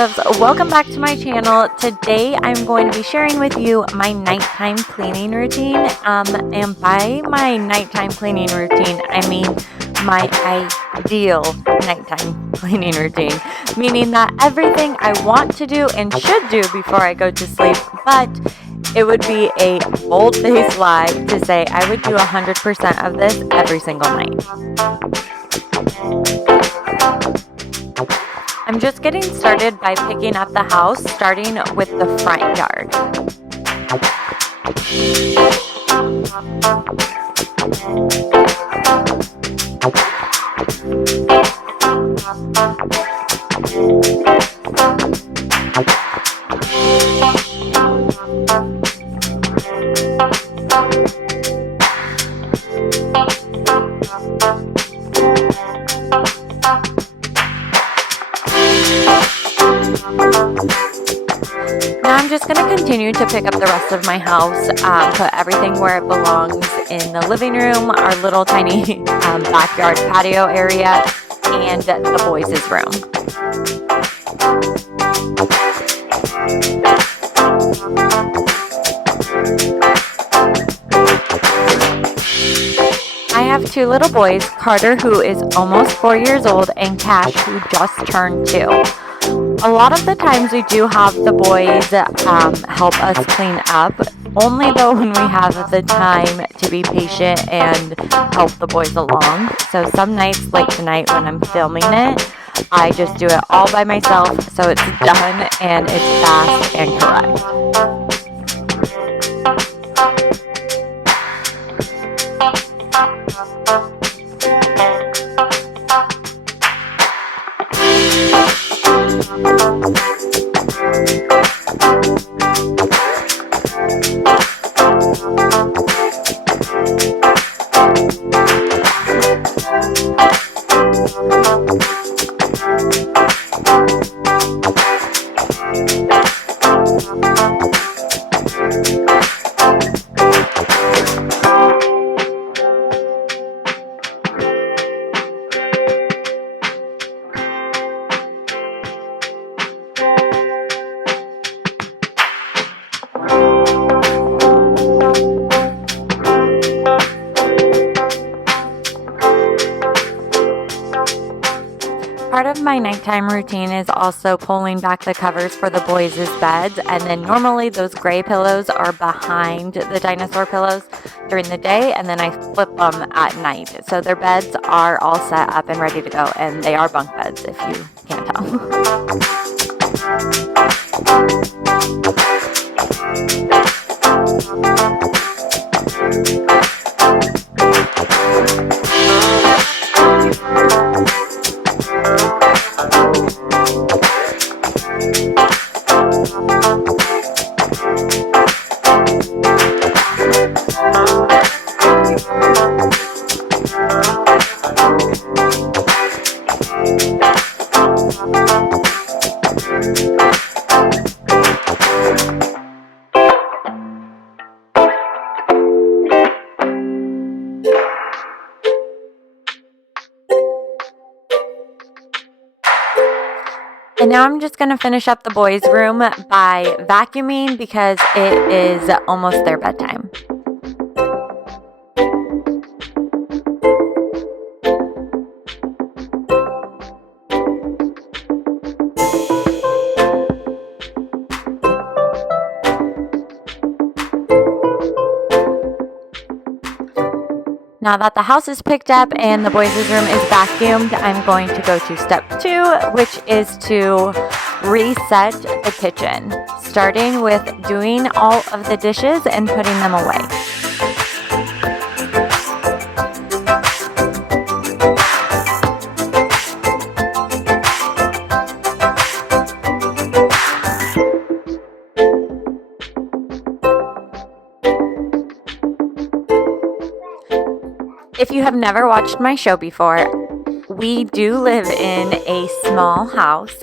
loves, welcome back to my channel. Today I'm going to be sharing with you my nighttime cleaning routine. And by my nighttime cleaning routine, I mean my ideal nighttime cleaning routine, meaning that everything I want to do and should do before I go to sleep, but it would be a bold-faced lie to say I would do 100% of this every single night. I'm just getting started by picking up the house, starting with the front yard. Now I'm just going to continue to pick up the rest of my house, put everything where it belongs in the living room, our little tiny backyard patio area, and the boys' room. I have two little boys, Carter, who is almost 4 years old, and Cash, who just turned 2. A lot of the times we do have the boys help us clean up, only though when we have the time to be patient and help the boys along. So some nights, like tonight when I'm filming it, I just do it all by myself, so it's done and it's fast and correct. Part of my nighttime routine is also pulling back the covers for the boys' beds, and then normally those gray pillows are behind the dinosaur pillows during the day, and then I flip them at night. So their beds are all set up and ready to go, and they are bunk beds if you can't tell. And now I'm just going to finish up the boys' room by vacuuming because it is almost their bedtime. Now that the house is picked up and the boys' room is vacuumed, I'm going to go to step 2, which is to reset the kitchen, starting with doing all of the dishes and putting them away. If you have never watched my show before, we do live in a small house.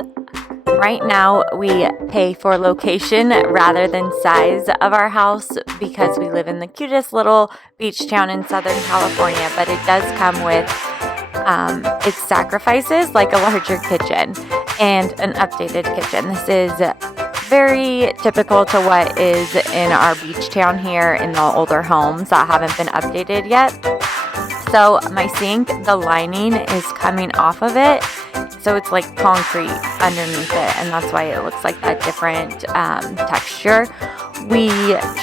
Right now, we pay for location rather than size of our house because we live in the cutest little beach town in Southern California, but it does come with its sacrifices like a larger kitchen. and an updated kitchen. This is very typical to what is in our beach town here in the older homes that haven't been updated yet. So my sink, the lining is coming off of it. So it's like concrete underneath it, and that's why it looks like that different texture. We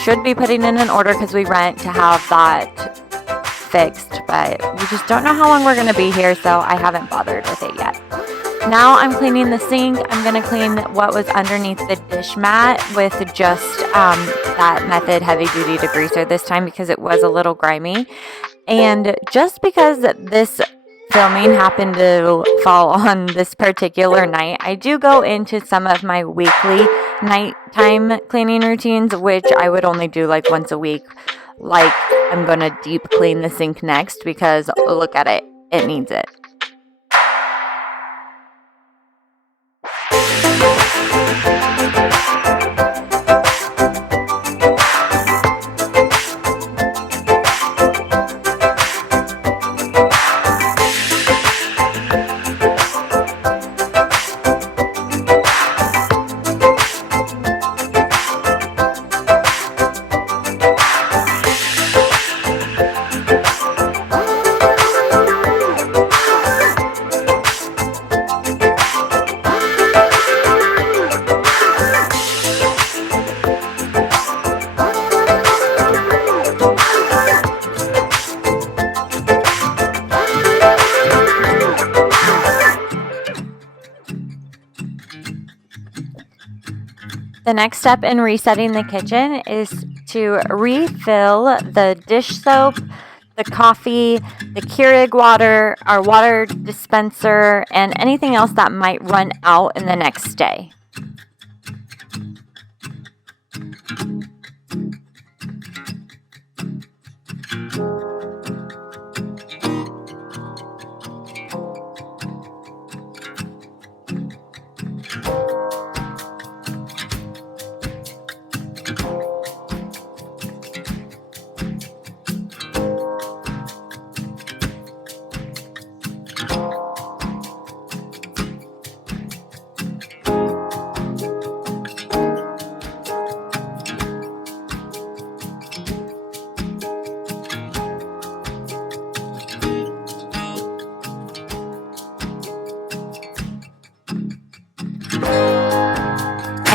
should be putting in an order because we rent to have that fixed, but we just don't know how long we're going to be here, so I haven't bothered with it yet. Now I'm cleaning the sink. I'm going to clean what was underneath the dish mat with just that Method heavy duty degreaser this time because it was a little grimy. And just because this filming happened to fall on this particular night, I do go into some of my weekly nighttime cleaning routines, which I would only do like once a week. Like I'm going to deep clean the sink next because look at it, it needs it. The next step in resetting the kitchen is to refill the dish soap, the coffee, the Keurig water, our water dispenser, and anything else that might run out in the next day.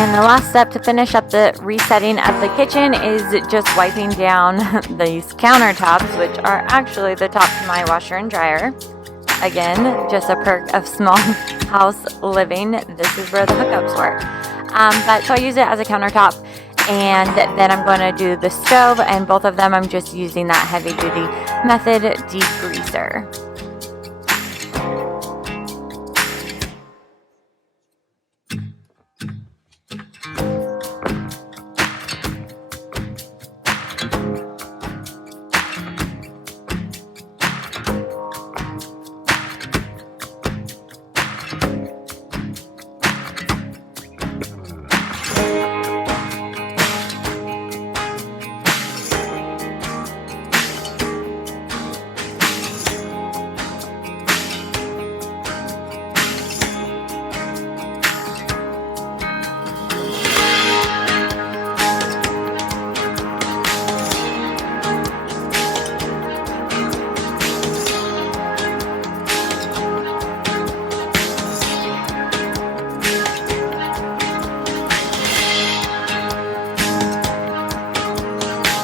And the last step to finish up the resetting of the kitchen is just wiping down these countertops, which are actually the top to my washer and dryer. Again, just a perk of small house living. This is where the hookups work. So I use it as a countertop, and then I'm going to do the stove, and both of them I'm just using that heavy duty Method degreaser.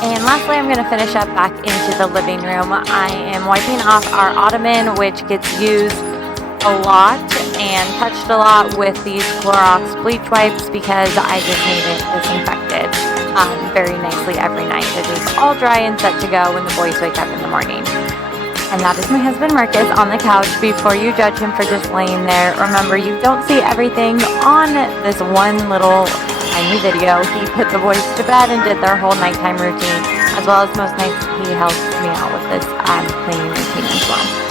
And lastly, I'm going to finish up back into the living room. I am wiping off our ottoman, which gets used a lot and touched a lot with these Clorox bleach wipes because I just need it disinfected very nicely every night. It is all dry and set to go when the boys wake up in the morning. And that is my husband Marcus on the couch. Before you judge him for just laying there, remember you don't see everything on this one little tiny video. He put the boys to bed and did their whole nighttime routine, as well as most nights he helps me out with this cleaning routine as well.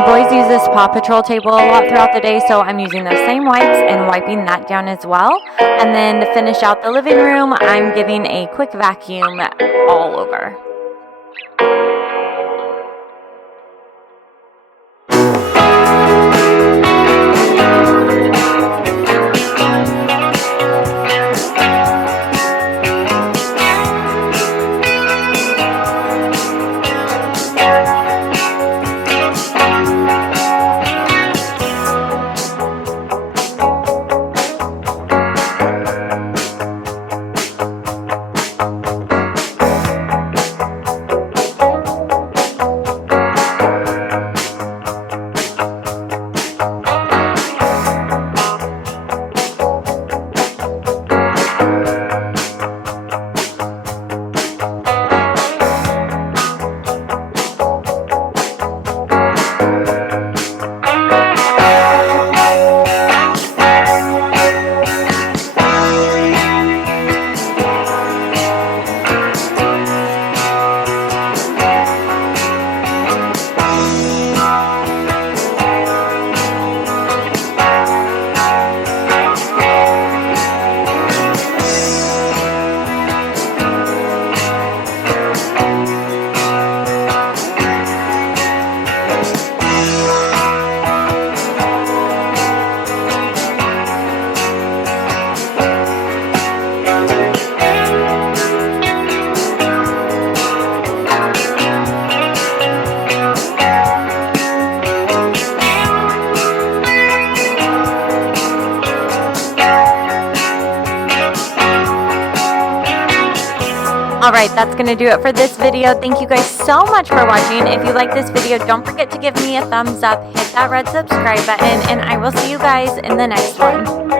The boys use this Paw Patrol table a lot throughout the day, so I'm using those same wipes and wiping that down as well. And then to finish out the living room, I'm giving a quick vacuum all over. Alright, that's going to do it for this video. Thank you guys so much for watching. If you like this video, don't forget to give me a thumbs up, hit that red subscribe button, and I will see you guys in the next one.